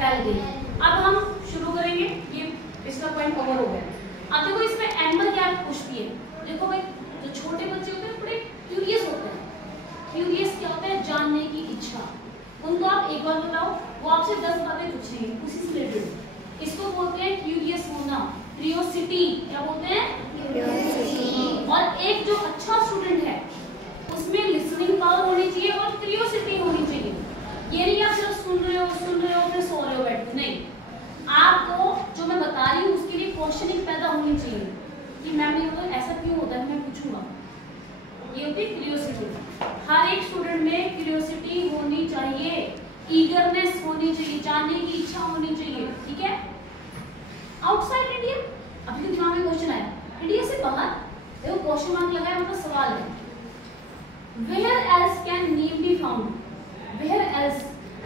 फैल गई। अब हम शुरू करेंगे, ये इसका पॉइंट कवर हो गया। अब देखो इसमें एनिमल क्या पूछती है, देखो भाई जो छोटे बच्चे होते हैं बड़े क्यूरियस होते हैं। क्यूरियस क्या होता है, जानने की इच्छा। उनको आप एक बार बताओ, वो आपसे 10 बातें पूछेंगे उसी से रिलेटेड। इसको बोलते हैं क्यूरियस होना, क्यूरियोसिटी। क्या बोलते हैं, क्यूरियोसिटी। और एक जो अच्छा स्टूडेंट है उसमें लिसनिंग पावर होनी चाहिए और क्यूरियोसिटी होनी चाहिए। ये नहीं आप सिर्फ सुन रहे हो फिर सो रहे हो बैठ के, नहीं। आपको जो मैं बता रही हूँ उसके लिए क्वेश्चनिंग पैदा होनी चाहिए कि मैम ये तो ऐसा क्यों होता है, मैं पूछूंगा। ये होती है क्यूरियोसिटी। हर एक स्टूडेंट में क्यूरियोसिटी होनी चाहिए, ईगरनेस होनी चाहिए, जानने की इच्छा होनी चाहिए, ठीक है। आउटसाइड इंडिया, अभी तो दिमाग में क्वेश्चन आया, इंडिया से बाहर देखो क्वेश्चन मार्क लगाया, मतलब सवाल है। Where else can neem be found? Where else,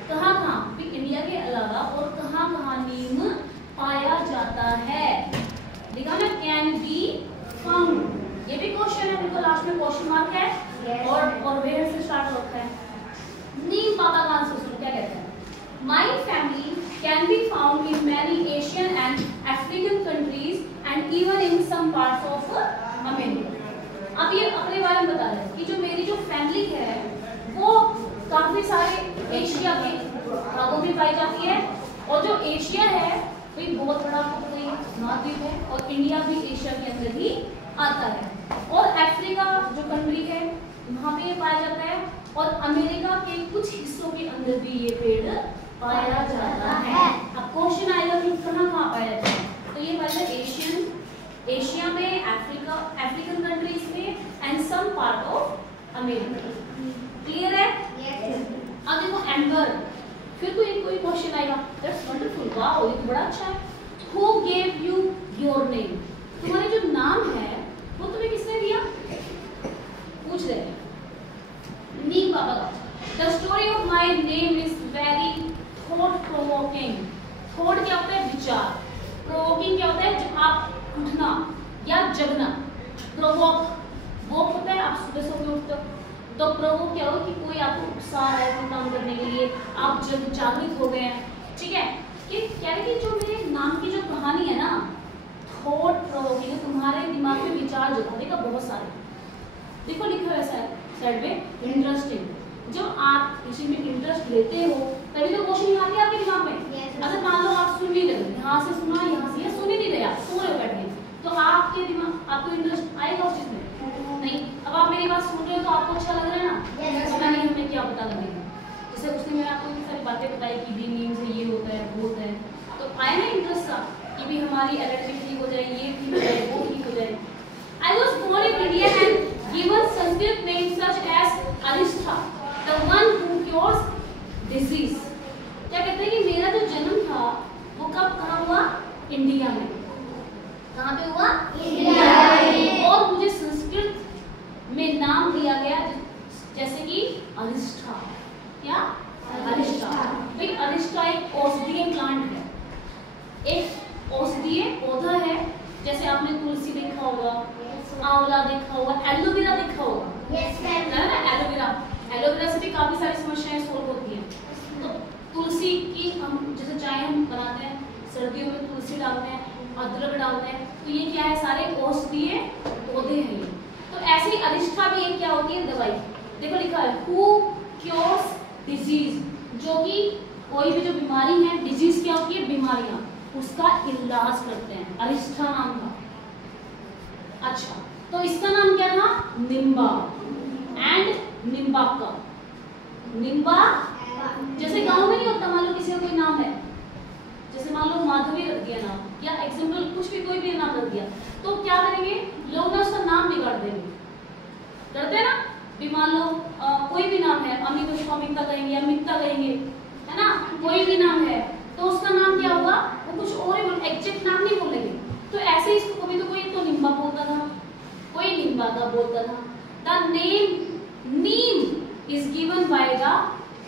कहाँ भी इंडिया के अलावा और कहाँ नीम पाया जाता है। देखा ना, कैन बी फाउंड, ये भी क्वेश्चन है, देखो लास्ट में क्वेश्चन मार्क है। yes. और वेयर से स्टार्ट होता है। नीम पापा का आंसर सुनो क्या कहते हैं, my family can be found in many Asian and African countries and even in some parts of America. अब ये अपने बारे में बता रहे हैं कि जो मेरी जो फैमिली है वो काफी सारे एशिया के भागों में पाई जाती है, और जो एशिया है वो बहुत बड़ा महाद्वीप है, और इंडिया भी एशिया के अंदर ही आता है। और अफ्रीका जो कंट्री है वहाँ पे ये पाया जाता है, और अमेरिका के कुछ हिस्सों के अंदर भी ये पेड़ पाया जाता है। अब क्वेश्चन आएगा कि कहाँ पाया जाता है, तो ये पाया जाता है एशिया में, अफ्रीकन कंट्रीज में and some part of America. Clear है? yes. अब देखो एम्बर, फिर कोई क्वेश्चन आएगा, दैट्स वंडरफुल, वाओ ये तो बड़ा अच्छा है। Who gave you your name, तुम्हारे जो नाम है वो तुम्हें किसने दिया, पूछ रहे हैं नीम बाबा का। The story of my name is very thought provoking. Thought क्या होता है, विचार। प्रोवोकिंग क्या होता है, जो आप उठना या जगना। प्रोवोक, वोक होता है आप सुबह सो के उठते हो, तो प्रोवोक क्या हो कि कोई आपको उत्साह है कोई काम करने के लिए, आप जागृत हो गए हैं, ठीक है। कि क्या है कि जो मेरे नाम की जो कहानी है ना, थॉट प्रोवोकिंग है, तुम्हारे दिमाग में विचार जगा देगा बहुत सारे। देखो लिखा है साइड में इंटरेस्टिंग। जो आप किसी में इंटरेस्ट लेते हो तभी तो क्वेश्चन आती है आपके दिमाग में। अगर मान लो आप सुन नहीं रहे, यहाँ से सुना यहाँ से सुन ही नहीं रहे, आप सो रहे हो बैठ के, तो आपके दिमाग आपको इंटरेस्ट आएगा उस चीज में नहीं। अब आप मेरी बात सुन रहे हो तो आपको अच्छा लग रहा है ना, पता नहीं हमें क्या पता लगेगा। जैसे उसने मैं आपको इतनी सारी बातें बताई कि भी नीम से ये होता है वो होता है, तो आया ना इंटरेस्ट सा कि भी हमारी एलर्जी ठीक हो जाए, ये ठीक हो जाए, वो ठीक हो जाए। I was born in India and given Sanskrit names such as Arishtha, the one who cures disease. क्या कहते हैं कि मेरा जो जन्म था वो कब कहाँ हुआ, इंडिया में। कहाँ पे हुआ, इंडिया में। और मुझे संस्कृत में नाम दिया गया जैसे कि अरिष्ठा। क्या, अरिष्ठा। भाई अरिष्ठा एक औषधीय प्लांट है, एक औषधीय पौधा है। जैसे आपने तुलसी देखा होगा, आंवला देखा होगा, एलोवेरा देखा होगा, है ना। एलोवेरा से भी काफी सारी समस्याएं सोल्व होती हैं। तो तुलसी की हम जैसे चाय हम बनाते हैं, सर्दियों में तुलसी डालते हैं, अदरक डालते हैं, तो ये क्या है, सारे औषधीय पौधे हैं। तो ऐसे ही अरिष्ठा भी एक क्या होती है, दवाई। देखो लिखा है हु क्योर्स डिजीज, जो कि कोई भी जो बीमारी है, डिजीज क्या होती है, बीमारियां, उसका इलाज करते हैं, अरिष्ठा नाम का। अच्छा, तो इसका नाम क्या था, निम्बा एंड निम्बाका। निम्बा जैसे गांव में नहीं होता, मान लो किसी का कोई नाम है, जैसे मान लो माधवी रख दिया नाम, या एग्जाम्पल कुछ भी कोई भी नाम रख दिया, तो क्या करेंगे लोग ना, उसका नाम बिगाड़ देंगे, करते हैं ना। भी मान लो कोई भी नाम है, अमित उसको अमिता कहेंगे, अमिता कहेंगे, है ना। कोई भी नाम है तो उसका नाम क्या होगा, वो कुछ और ही, एग्जैक्ट नाम नहीं बोलेंगे। तो ऐसे ही इसको कभी तो कोई तो निम्बा बोलता था, कोई निम्बा का बोलता था। The name Neem is given by the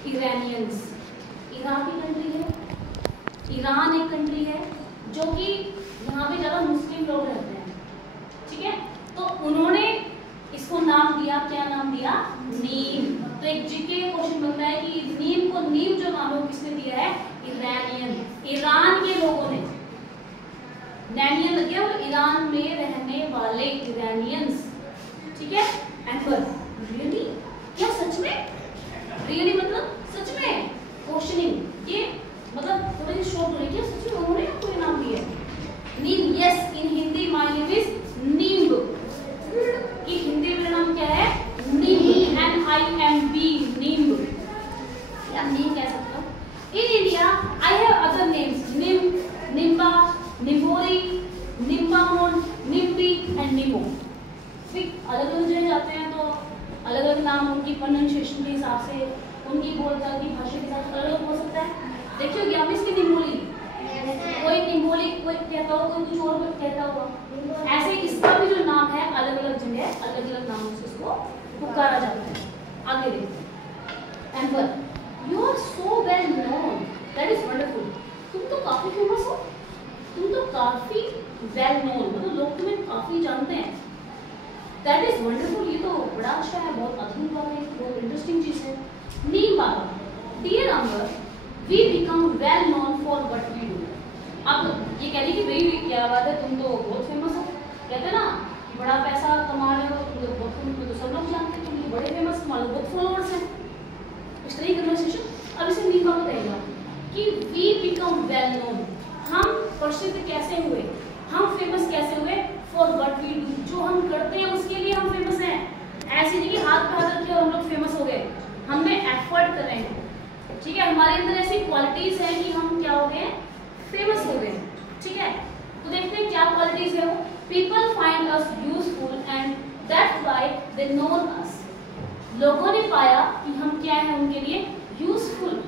Iranians. Iran की कंट्री है, ईरान एक कंट्री है जो कि यहाँ पे ज्यादा मुस्लिम लोग रहते हैं, ठीक है। तो उन्होंने इसको नाम दिया, क्या नाम दिया, नीम। तो एक जीके क्वेश्चन बनता है कि नीम को, नीम जो नाम है किसने दिया है, इरानियन। में रहने वाले इरानियंस, ठीक है। एम्बर, रियली, क्या सच में? रियली मतलब सच में, क्वेश्चनिंग, ये मतलब थोड़ी शॉक हो रही है, सच में उन्होंने कोई नाम दिया है। Neem, yes, in Hindi my name is neem, कि हिंदी में नाम क्या है? नीम, NIMB, नीम, या नीम कह सकते हो। In India I have other names, निम, निम्बा, निम्बोरी, निम्बामोन, निम्बी एंड निमो। अलग अलग जगह जाते हैं तो अलग अलग नाम उनकी प्रोनाउंसिएशन के हिसाब से, उनकी बोलचाल की भाषा के हिसाब से अलग अलग हो सकता है। देखिए होगी आपने इसकी निम्बोली, कोई निम्बोली कोई कहता हो, कोई कुछ और कहता होगा। ऐसे इसका भी जो नाम है अलग अलग जगह अलग अलग नामों से इसको पुकारा जाता है। आगे देखते हैं। Amber, you are so well known, that is wonderful. तुम तो काफी फेमस हो, तुम तो काफी वेल नोन, मतलब लोग तुम्हें काफी जानते हैं। दैट इज वंडरफुल, ये तो बड़ा अच्छा है, बहुत अद्भुत बात है, बहुत इंटरेस्टिंग चीज है। Neem Baba, dear Amber, we become well known for what we do. अब ये कह रही कि भाई क्या बात है, तुम तो बहुत फेमस हो, कहते हैं ना बड़ा पैसा कमा रहे हो, तुम तो सब लोग जानते हैं, तुम तो बड़े फेमस, तुम्हारे बहुत फॉलोअर्स हैं, इस तरह की कन्वर्सेशन। अब इसे नीम बाबा कहेगा कि वी बिकम वेल नोन, हम प्रसिद्ध कैसे हुए, हम फेमस कैसे हुए? फॉर व्हाट वी डू, जो हम करते हैं उसके लिए हम फेमस हैं। ऐसी नहीं कि हाथ पे हाथ रख के हम लोग फेमस हो गए, हमने एफर्ट कर रहे हैं, ठीक है, हमारे अंदर ऐसी क्वालिटीज हैं कि हम क्या हो गए? फेमस हो गए, ठीक है। तो देखते हैं क्या क्वालिटीज है वो। People find us useful and that's why they known us. लोगों ने पाया कि हम क्या है उनके लिए? यूजफुल।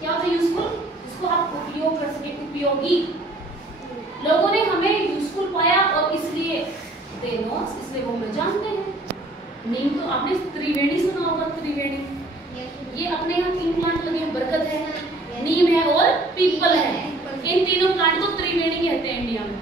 क्या होता है यूजफुल? जिसको आप उपयोग कर सके, उपयोगी। लोगों ने हमें यूजफुल पाया और इसलिए दे नो अस, इसलिए वो हमें जानते हैं। नीम तो आपने त्रिवेणी सुना होगा, त्रिवेणी, ये अपने यहाँ 3 प्लांट लगे हैं, बरगद है, नीम है और पीपल है। इन तीनों प्लांट को त्रिवेणी कहते हैं इंडिया में,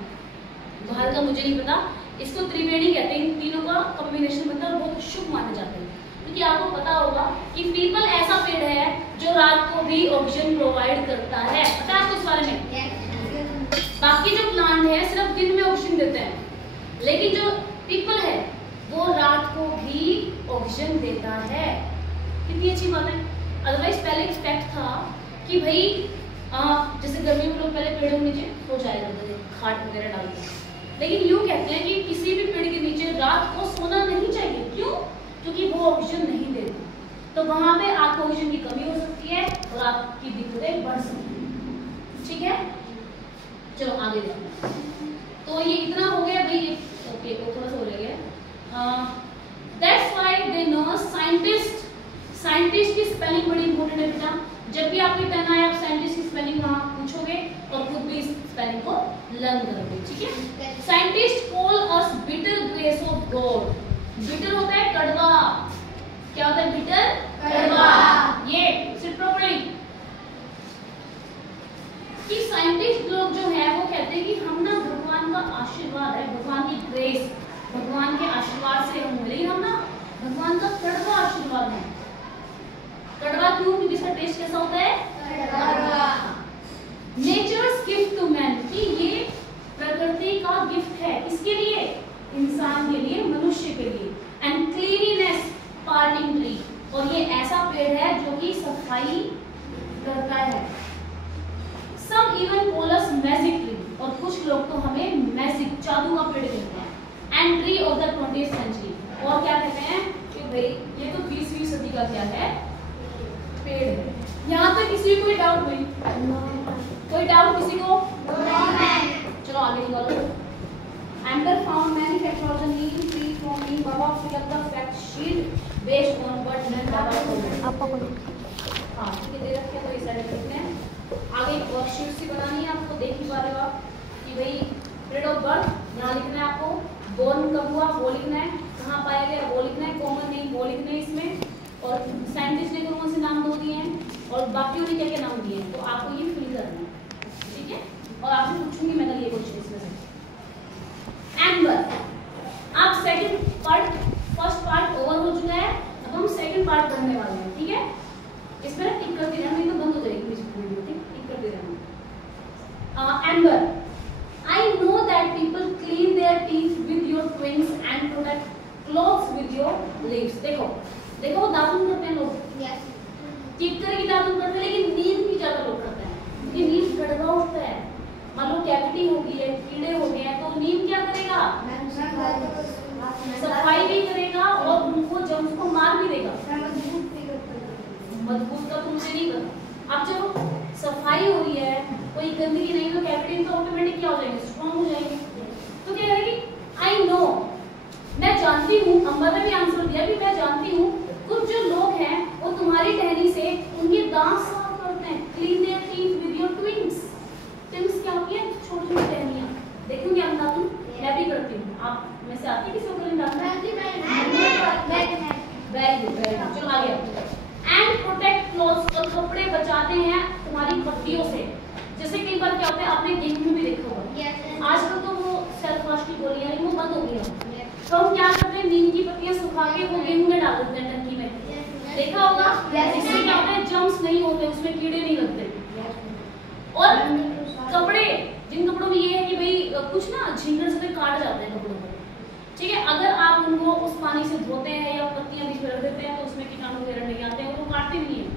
बाहर का मुझे नहीं पता, इसको त्रिवेणी कहते हैं। इन तीनों का कॉम्बिनेशन बनता है, बहुत शुभ माने जाते हैं। क्योंकि आपको पता होगा कि पीपल ऐसा पेड़ है जो रात को भी ऑक्सीजन प्रोवाइड करता है, पता है आपको इस बारे में? बाकी जो प्लांट है सिर्फ दिन में ऑक्सीजन देते हैं, लेकिन जो पीपल है वो रात को भी ऑक्सीजन देता है। कितनी अच्छी बात है। अदरवाइज पहले एक्सपेक्ट था कि भाई जैसे गर्मी में लोग पहले पेड़ों के नीचे सो जाया करते थे, खाट वगैरह डाल के, लेकिन यूँ कहते हैं कि किसी भी पेड़ के नीचे रात को सोना नहीं चाहिए। क्यों? क्योंकि वो ऑक्सीजन नहीं देता, तो वहां पे आपको ऑक्सीजन की कमी हो सकती है और आपकी दिक्कतें बढ़ सकती है, ठीक है। चलो आगे देखते हैं। तो ये इतना हो गया भाई, ओके वो थोड़ा सा हो गया। That's why they know scientist. Scientist की स्पेलिंग बड़ी इंपॉर्टेंट है बेटा, जब भी आपके टर्न आए आप साइंटिस्ट की स्पेलिंग वहां पूछोगे और खुद भी इस स्पेलिंग को लर्न करोगे, ठीक है। Scientist call us bitter grace of God. Bitter होता है कड़वा, क्या होता है बिटर? कड़वा। ये सिट प्रॉपर्ली कि साइंटिस्ट लोग जो है वो कहते हैं कि हम ना भगवान का आशीर्वाद है, भगवान की ग्रेस, भगवान के आशीर्वाद से हम मिले, हम ना भगवान का कड़वा आशीर्वाद है। कड़वा क्यों? क्योंकि इसका टेस्ट कैसा होता है? कड़वा। नेचर्स गिफ्ट टू मैन, कि ये प्रकृति का गिफ्ट है, किसके लिए? इंसान के लिए, मनुष्य के लिए। एंड क्लीनिनेस पार्टिंग ट्री, और ये ऐसा पेड़ है जो कि सफाई करता है। सब इवन कॉल अस मैजिक ट्री, और कुछ लोग तो हमें मैजिक, जादू का पेड़ कहते हैं। And tree of the 20th century, और क्या कहते हैं कि भाई ये तो 20वीं सदी का क्या है? पेड़ है। यहाँ तक किसी को कोई डाउट हुई? कोई डाउट किसी को? चलो आगे निकालो। Amber found manufacture of the neem tree from neem baba fill up the fact sheet based on what name baba told me. आपको हाँ ठीक है, दे रखे हैं तो इस साइड करते हैं। आगे एक वर्कशीट सी बनानी है, आपको देख ही पा रहे हो आप कि भाई डेट ऑफ बर्थ यहाँ लिखना है, आपको बोर्न कब हुआ वो लिखना है, कहाँ पाया गया वो लिखना है, कॉमन नेम वो लिखना है इसमें, और साइंटिस्ट ने कौन से नाम दो दिए हैं और बाकी उन्हें क्या क्या नाम दिए हैं, तो आपको ये फिल करना है, ठीक है। और आपसे पूछूंगी मैं कल ये क्वेश्चन इसमें से। एम्बर, आप second part, first part over हो चुका है, अब हम सेकंड पार्ट करने वाले हैं, ठीक है। इसमें ना टिक करते रहना, नहीं तो बंद हो जाएगी वीडियो, टिक करते रहना। Amber, I know that people clean कम करते हैं, लेकिन नींद भी ज्यादा लोग करते हैं क्योंकि नींद गड़बड़ होता है। मान लो कैविटी हो गई है, कीड़े हो गए हैं, तो नींद क्या करेगा, सफाई भी करेगा और उनको जर्म्स को मार भी देगा। मजबूत का तुमसे नहीं करता। अब जब सफाई हो रही है, कोई गंदगी नहीं, तो कैविटी तो ऑटोमेटिक क्या हो जाएंगे, स्ट्रॉन्ग हो जाएंगे। तो कह रहे हैं कि आई नो, मैं जानती हूँ, अंबर ने भी आंसर दिया कि मैं जानती हूँ कुछ जो लोग हैं वो तुम्हारी टहनी से उनके दांत साफ करते हैं, clean their teeth with your twigs. Twigs क्या होती है, छोटी छोटी टहनियाँ, देखोगे अंदाज़ मैं भी करती हूँ। आप में से आती है किसी को करें दांत? वेरी गुड, चलो आगे। एंड प्रोटेक्ट क्लोथ्स, और कपड़े बचाते हैं तुम्हारी पत्तियों से। जैसे कई बार क्या होता है, आपने गेहूं में भी देखा होगा, आजकल तो वो सेल्फ वॉश की गोलियां वो बंद हो गई है, तो हम क्या करते हैं, नीम की पत्तियां सुखा के वो गेहूं में डाल देते हैं टंकी में, देखा होगा। इससे क्या होता है, जर्म्स नहीं होते, उसमें कीड़े नहीं लगते। और कपड़े, जिन कपड़ों में ये है कि भाई कुछ ना झींगड़ से काट जाते हैं कपड़ों को, ठीक है, अगर आप उनको उस पानी से धोते हैं या पत्तियां बीच में रख देते हैं तो उसमें कीटाणु वगैरह नहीं आते हैं, वो काटते भी नहीं है,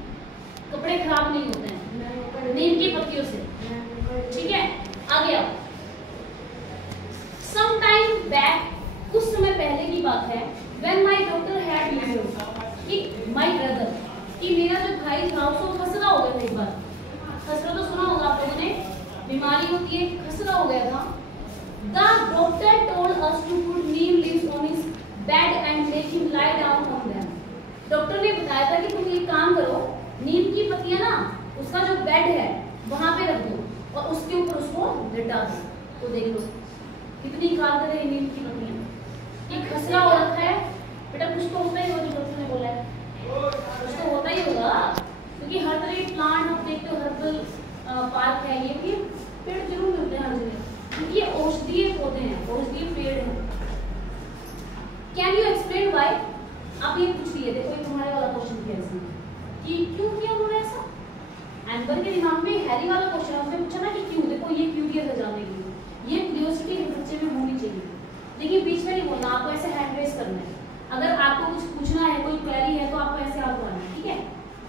कपड़े खराब नहीं होते हैं नीम की पत्तियों से, ठीक है। आगे आओ। सम टाइम बैक, कुछ समय पहले की बात है, व्हेन माय डॉक्टर हैड कि माय ब्रदर, कि मेरा जो भाई था उसको खसरा हो गया था एक बार। खसरा तो सुना होगा आप लोगों ने, बीमारी होती है, खसरा हो गया था। The doctor told us to put neem leaves on his bed and make him lie down on them. Doctor ने बताया था कि तुम ये काम करो, नीम की पत्तियां ना उसका जो बेड है वहां पे रख दो और उसके ऊपर उसको लिटा दो, तो देख लो कितनी कारगर है नीम की पत्तियां। ये खसरा हो रखा है बेटा, कुछ तो होता ही होगा, जो डॉक्टर ने बोला है कुछ तो होता ही होगा, क्योंकि हर तरह के प्लांट आप देखते हो, हर्बल पार्क है, ये पेड़ जरूर मिलते हैं हर जगह, क्योंकि ये औषधीय पौधे हैं, औषधीय पेड़ हैं। Can you explain why? आप ये पूछ लिए, देखो तुम्हारे वाला क्वेश्चन किया इसमें कि क्यों किया उन्होंने ऐसा। एम्बर के दिमाग में हैरी वाला क्वेश्चन, उसने पूछा ना कि क्यों, देखो ये क्यों किया था जानने के लिए, ये क्यूरियोसिटी बच्चे में होनी चाहिए, लेकिन बीच में नहीं बोलना, आपको ऐसे हैंड रेज करना है। अगर आपको कुछ पूछना है, कोई क्वेरी है, तो आपको ऐसे हाथ उठाना है, ठीक है,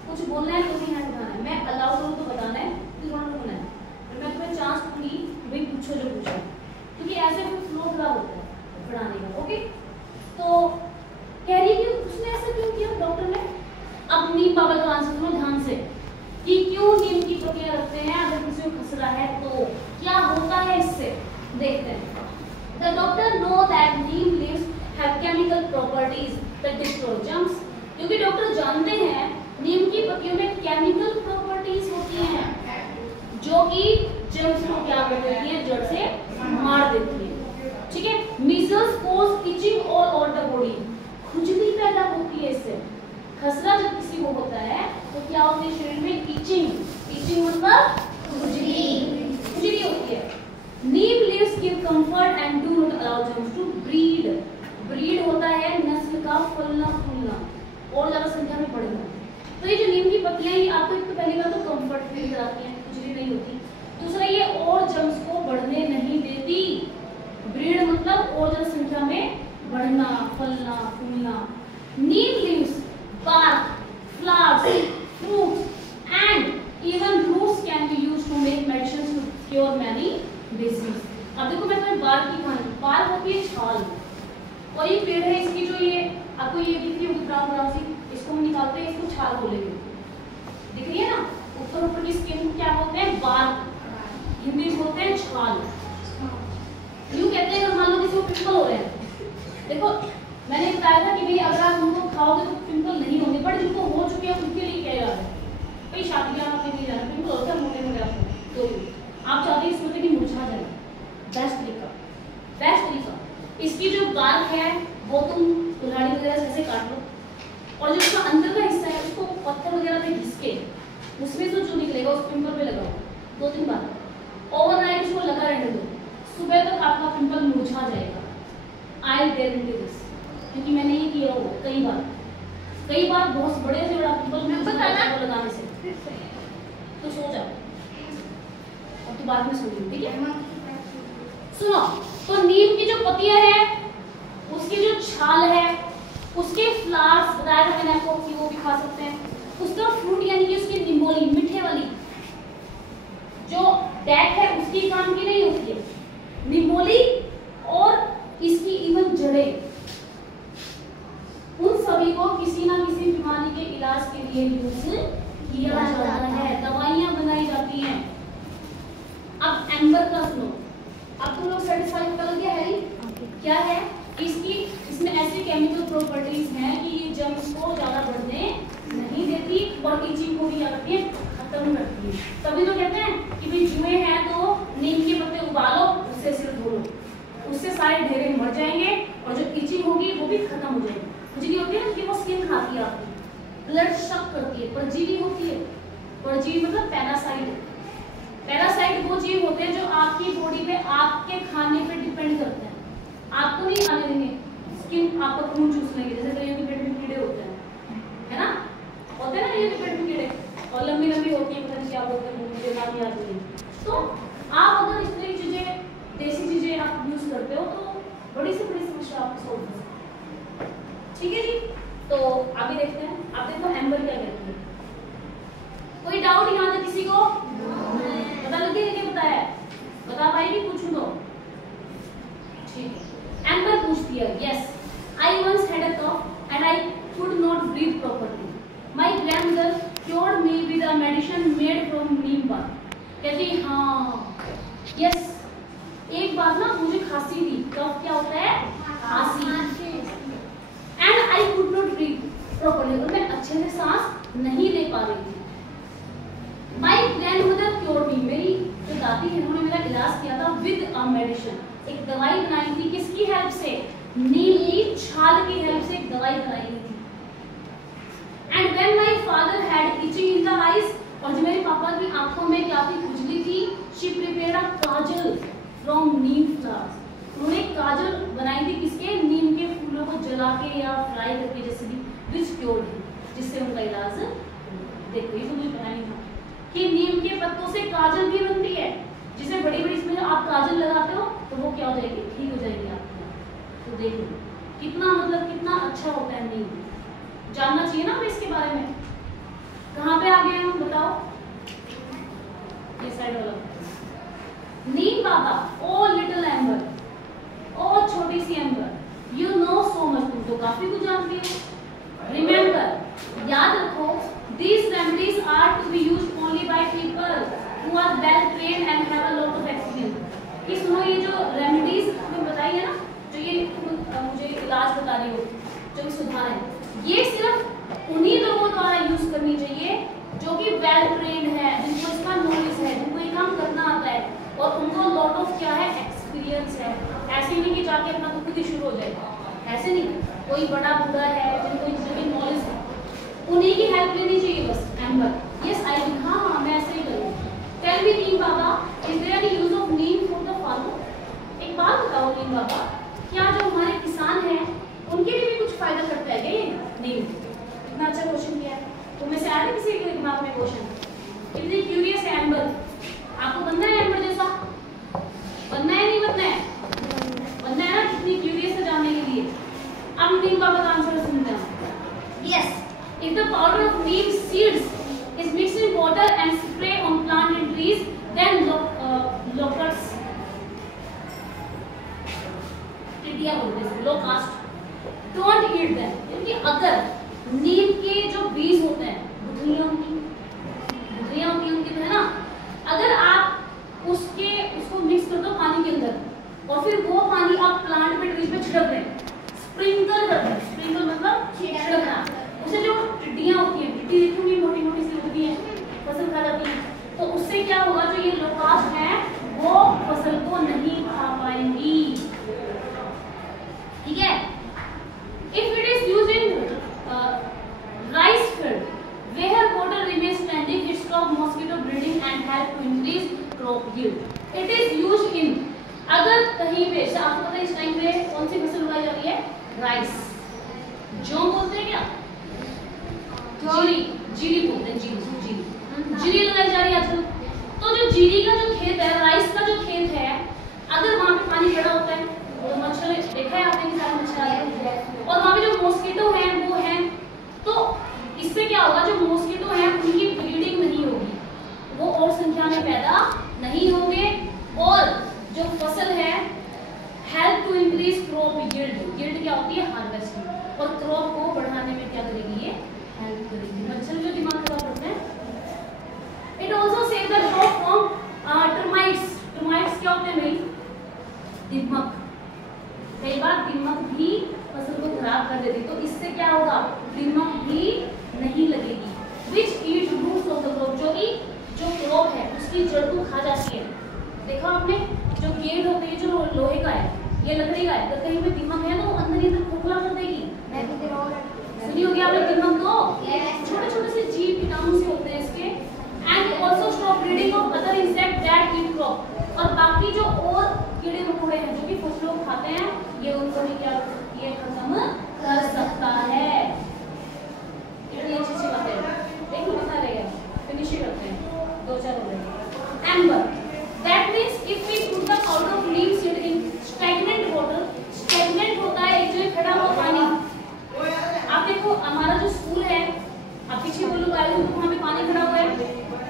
कुछ बोलना है तो भी हैंड उठाना है, मैं अलाउ करूँ तो बताना है, फिर वहां रुकना है, फिर मैं तुम्हें चांस दूंगी भाई पूछो जो पूछो, क्योंकि ऐसे भी फ्लो खराब होता है पढ़ाने का। ओके, तो कह रही कि उसने ऐसा क्यों किया डॉक्टर ने। अब नीम बाबा का आंसर सुनो ध्यान से कि क्यों नीम की पत्तियां रखते हैं, अगर किसी को खसरा है तो क्या होता है इससे, देखते हैं। The doctor know that neem leaves have chemical properties that destroy germs, क्योंकि डॉक्टर जानते हैं नीम की पत्तियों में केमिकल प्रॉपर्टीज होती हैं जो कि जर्म्स को क्या कर देती है, जड़ से मार देती है, ठीक है। Measles cause itching all over the body, खुजली पैदा होती है इससे। खसरा जब किसी को होता है तो क्या होती है शरीर में, इचिंग, इचिंग मतलब खुजली, खुजली होती है। Neem leaves give comfort and do not allow germs to breed, breed होता है नस्ल का फलना फूलना और ज्यादा संख्या में बढ़ना। तो ये जो नीम की पत्तियां, ये आपको एक तो पहली बात तो कंफर्ट फील कराती हैं, खुजली नहीं होती, दूसरा ये और जर्म्स को बढ़ने नहीं देती, ब्रीड मतलब और ज्यादा संख्या में बढ़ना, फलना फूलना। नीम leaves, bark, flowers, fruits and even roots can be used to make medicines to cure many diseases. अब देखो मैं तुम्हें bark की कहानी, bark होती है छाल, और ये पेड़ है, इसकी जो ये आपको ये दिख रही होगी ब्राउन ब्राउन सी, इसको हम निकालते हैं, इसको छाल बोलेंगे, दिख रही है ना, ऊपर की स्किन क्या बोलते हैं, bark, हिंदी में बोलते हैं छाल। यूं कहते हैं, अगर मान लो किसी को पिंपल हो रहे हैं, देखो मैंने बताया था कि भाई अगर आप उनको खाओगे तो पिंपल नहीं होंगे, बट जिनको हो चुके हैं उनके लिए क्या याद है, भाई शादियां आपके लिए जाना, पिंपल होता है मोटे मोटे आपको, तो आप चाहते हैं इसमें कि मुरझा जाए, बेस्ट तरीका, बेस्ट तरीका, इसकी जो bark है वो तुम कुल्हाड़ी वगैरह से काट लो, और जो इसका अंदर का हिस्सा है उसको पत्थर वगैरह पे घिस के उसमें से जो निकलेगा उस पिंपल पे लगाओ 2-3 बार, ओवरनाइट इसको लगा रहने दो, सुबह तक आपका पिंपल मुरझा जाएगा। आई गारंटी दिस, क्योंकि मैंने ये किया हुआ कई बार बहुत बड़े से बड़ा पिंपल में लगाने से, तो सो जाओ और तो बाद में सुनिए, ठीक है। सुनो, तो नीम की जो पत्तियां हैं, उसकी जो छाल है, उसके फ्लावर्स बताया था मैंने आपको कि वो भी खा सकते हैं, उसका फ्रूट यानी कि उसकी निमोली मीठे वाली, जो डेक है उसकी काम की नहीं होती है, निमोली और इसकी इवन जड़ें, उन सभी को किसी ना किसी बीमारी के इलाज के लिए यूज किया जाता है, दवाइयां बनाई जाती हैं। अब एम्बर का सुनो, अब तुम लोग सेटिस्फाई होता लग गया है क्या है इसकी, इसमें ऐसे केमिकल प्रॉपर्टीज हैं कि ये जर्म्स को ज्यादा बढ़ने नहीं देती और इचिंग को भी क्या करती है, खत्म करती है। तभी तो कहते हैं कि भाई जुए हैं तो नीम के पत्ते उबालो, उससे सिर धो लो, उससे सारे ढेरे मर जाएंगे और जो इचिंग होगी वो भी खत्म हो जाएगी। खुजली होती है ना कि वो स्किन खाती है आपकी, ब्लड शक करती है, परजीवी होती है, परजीवी मतलब पैरासाइट। पैरासाइट वो जीव होते हैं जो आपकी बॉडी पे आपके खाने पे डिपेंड करते हैं, आपको नहीं खाने देंगे, स्किन आपका खून चूस लेंगे, जैसे कईयों के पेट में कीड़े होते हैं, है ना, होते हैं ना कईयों के पेट में कीड़े, और लंबी लंबी होती है, पता नहीं क्या बोलते हैं, मुझे नाम याद नहीं है। तो आप अगर इस तरह की चीजें, देसी चीजें आप यूज करते हो तो बड़ी से बड़ी समस्या आपको सॉल्व हो सकती है। ठीक है जी, तो आगे देखते हैं। आप देखो एम्बर क्या कहती है, कोई डाउट यहाँ तक किसी को? पता लग गया क्या बताया, बता पाएगी? पूछूं तो ठीक है। एम्बर पूछती है, yes I once had a cough and I could not breathe properly, my grandmother cured me with a medicine made from neem bark. कहती हाँ यस, एक बार ना मुझे खांसी थी, कफ क्या होता है, खांसी, and I could not breathe properly, और मैं अच्छे से सांस नहीं ले पा रही थी। माय ग्रैंडमदर क्योर्ड मी, मेरी जो दादी है उन्होंने मेरा इलाज किया था विद अ मेडिसिन, एक दवाई बनाई थी, किसकी हेल्प से, नीम की छाल की हेल्प से एक दवाई बनाई थी। And when my father had itching in the eyes, और जब मेरे पापा की आंखों में क्या थी, खुजली थी, she prepared a Kajal from Neem flowers, उन्होंने काजल बनाई थी किसके, नीम के फूलों को जला के या फ्राई करके, जैसे भी विच क्योर्ड, जिससे उनका इलाज। देखो ये तो मुझे पता नहीं था कि नीम के पत्तों से काजल भी बनती है, जिसे बड़ी बड़ी इसमें आप काजल लगाते हो तो वो क्या हो जाएगी, ठीक हो जाएगी आपकी। तो देखो कितना मतलब कितना अच्छा होता है नीम, जानना चाहिए ना हमें इसके बारे में। कहाँ पे आ गए हम बताओ, ये साइड वाला नीम बाबा, ओ लिटिल एम्बर, ओ छोटी सी Amber, you know so much, तुम तो काफी कुछ जानती हो। रिमेंबर, याद रखो, these remedies are to be used only by people who are well trained and have a lot of experience। कि सुनो ये जो रेमेडीज तुम्हें बताई है ना, जो ये मुझे इलाज बता रही हो, जो सुधार है, ये सिर्फ उन्हीं लोगों द्वारा यूज करनी चाहिए जो कि वेल ट्रेन्ड है, जिनको इसका नॉलेज है, जिनको ये काम करना आता है और उनको लॉट ऑफ क्या है, एक्सपीरियंस है। ऐसे नहीं कि जाके अपना तो खुद ही शुरू हो जाएगा, ऐसे नहीं, कोई बड़ा बूढ़ा है जिनको इसकी नॉलेज है, उन्हीं की हेल्प लेनी चाहिए बस। एम्बर, यस आई विल, हाँ हाँ मैं ऐसे ही करूँगी। Tell me Neem Baba, is there any use of neem for the farmer? एक बात बताओ नीम बाबा, क्या जो हमारे किसान हैं उनके लिए भी कुछ फायदा करता है क्या ये नीम? इतना अच्छा क्वेश्चन किया है, तो में से आ रहा है किसी के दिमाग में क्वेश्चन? इतनी क्यूरियस है एम्बर, आपको बनना है एम्बर जैसा, बनना है नहीं बनना है? बनना है ना, कितनी क्यूरियस है जानने के लिए। अब नीम बाबा का आंसर सुनते हैं। Yes, if the powder of neem seeds is mixed in water and spray on plant and trees, then locusts, टिड्डियां बोलते हैं, locust don't eat them। क्योंकि अगर नीम के जो बीज होते हैं, गुठलियां होती हैं उनकी, तो है ना, अगर आप उसको मिक्स कर दो पानी के अंदर और फिर वो पानी आप प्लांट पे, ट्रीज पे छिड़क दें, स्प्रिंकल कर दें, स्प्रिंकल मतलब छिड़कना, उससे जो टिड्डियां होती हैं, टिड्डी देखी होंगी मोटी मोटी सी होती है, फसल खा जाती है, तो उससे क्या होगा, जो ये लोकास्ट है वो फसल को नहीं खा पाएंगी। ठीक है, if it is used in rice field where water remains standing, it stop mosquito breeding and help to increase crop yield. It is used in, अगर कहीं पे आपको पता है इस टाइम पे कौन सी फसल उगाई जा रही है, राइस, जौ बोलते हैं क्या, जीरी बोलते हैं, जीरी लगाई जा रही है आजकल। तो जो जीरी का जो खेत है, राइस का जो खेत है, अगर वहां पे पानी खड़ा होता है तो मच्छर, देखा है आपने कि सारे मच्छर आते हैं, और वहां पे जो मॉस्किटो है वो है, तो इससे क्या होगा, जो मॉस्किटो है उनकी ब्रीडिंग नहीं नहीं होंगे। और जो फसल है help to increase crop yield. Yield क्या होती है? हार्वेस्टिंग। और क्रॉप को बढ़ाने में क्या करेगी? ये हेल्प करेगी। मच्छर जो दिमाग खराब करते हैं। It also save the crop from termites. Termites क्या होते हैं भाई? दीमक। कई बार दीमक भी फसल को खराब कर देती, तो इससे क्या होगा? दीमक भी नहीं लगेगी। विच ईट रूट्स ऑफ द क्रॉप। जो क्रॉप है उसकी जड़ को खा जाती है। देखा आपने, जो गेंद होती है जो लोहे का है, ये लकड़ी का है, तो कहीं पे दीमक है तो अंदर ही अंदर खोखला कर देगी। सुनी होगी आपने दीमक को? छोटे छोटे से जीव कीटाणु से होते हैं इसके। And also stop breeding of other insect that eat crop. और बाकी जो और कीड़े मकोड़े हैं जो कि फसलों को खाते हैं, ये उनको भी क्या ये खत्म कर सकता है। इतनी अच्छी बातें देखो बता रहे हैं। फिनिश करते हैं, 2-4 हो गए। Amber that means if we put the powder of neem seed in stagnant water. Stagnant होता है एक जो खड़ा हुआ पानी। आप देखो हमारा जो स्कूल है, आप पीछे वो लोग आए हुए वहाँ पे पानी खड़ा हुआ है,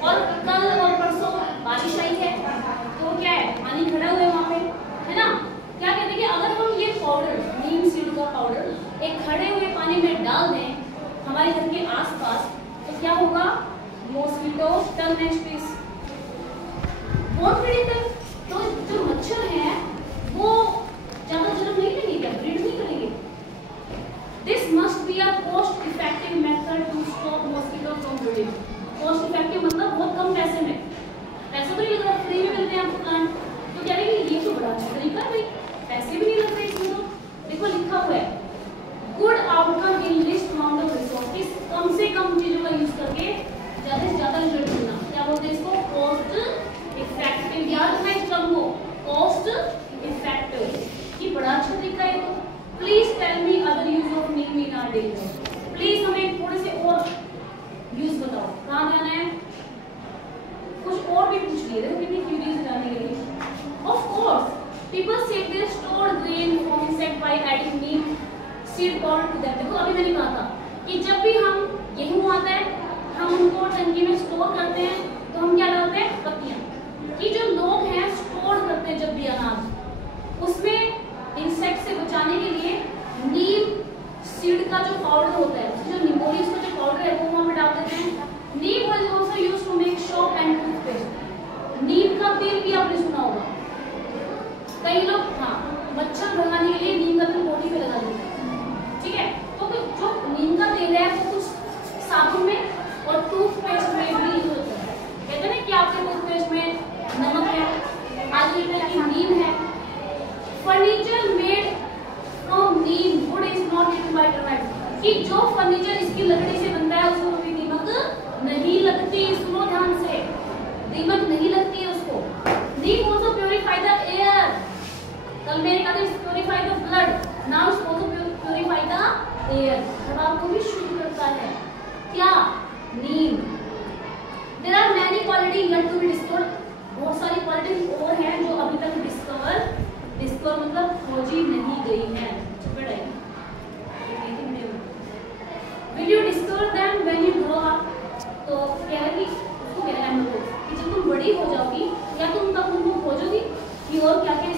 और कल और परसों बारिश आई है, तो क्या है? पानी खड़ा हुआ है वहाँ पे, है ना? क्या कहते हैं कि अगर हम ये पाउडर, नीम सीड का पाउडर एक खड़े हुए पानी में डाल दें हमारे घर के आसपास, तो क्या होगा? Mosquito turn next piece won't breed. तो जो मच्छर हैं वो ज्यादा जन्म नहीं लेंगे, ब्रीड नहीं करेंगे। This must be a cost effective method to stop mosquito from breeding. Cost effective मतलब बहुत कम पैसे में। पैसे तो नहीं लग रहा, फ्री में मिलते हैं आपको प्लांट, तो क्या रहेगी? ये तो बड़ा अच्छा तरीका है भाई, पैसे भी नहीं लग रहे इसमें। तो देखो लिखा हुआ है good outcome in list amount of resources. कम से कम चीजों का यूज करके ज्यादा से ज्यादा रिजल्ट मिलना। क्या बोलते हैं इसको? Cost effective. याद रखना इस टर्म को, कॉस्ट इफेक्टिव। ये बड़ा अच्छा तरीका है। तो please tell me other use of neem in our daily life. Please हमें थोड़े से और यूज बताओ। कहाँ जाना है? कुछ और भी पूछ लिए, देखो कितनी क्यूरीज जाने के लिए। Of course people save their stored grain from insect by adding neem seed powder to them। देखो अभी मैंने कहा था कि जब भी हम गेहूं आता है हम उनको टंकी में स्टोर करते हैं, तो हम क्या डालते हैं? पत्तियां। कि जो लोग हैं स्टोर करते हैं जब भी अनाज, उसमें इंसेक्ट से बचाने के लिए नीम सीड का जो पाउडर होता है, जो निमोली उसका जो पाउडर है वो वहां पे डाल देते हैं। Neem was also used to make soap and toothpaste. नीम का तेल भी आपने सुना होगा, कई लोग हाँ मच्छर भगाने के लिए नीम का तेल बॉडी पे लगा देते हैं। ठीक है, तो जो नीम का तेल है वो कुछ साबुन में और टूथपेस्ट में भी यूज होता है। कहते हैं ना कि आपके टूथपेस्ट में नमक है, आज की नीम है। Furniture made from Neem would is not eaten by termites. कि जो फर्नीचर इसकी लकड़ी से बनता है उसको कभी दीमक नहीं लगती। सुनो ध्यान से, दीमक नहीं लगती है उसको। Neem also purify the air. कल मैंने कहा था purify the blood, now it's also purify the air. हवा को भी शुद्ध करता है। क्या? नीम। There are many quality yet to be discovered. बहुत सारी क्वालिटी और हैं जो अभी तक डिस्कवर मतलब खोजी नहीं गई है। Will you discover them when you grow up? तो क्या है कि उसको कह रहा है कि जब तुम बड़ी हो जाओगी या तुम तब उनको खोजोगी कि और क्या क्या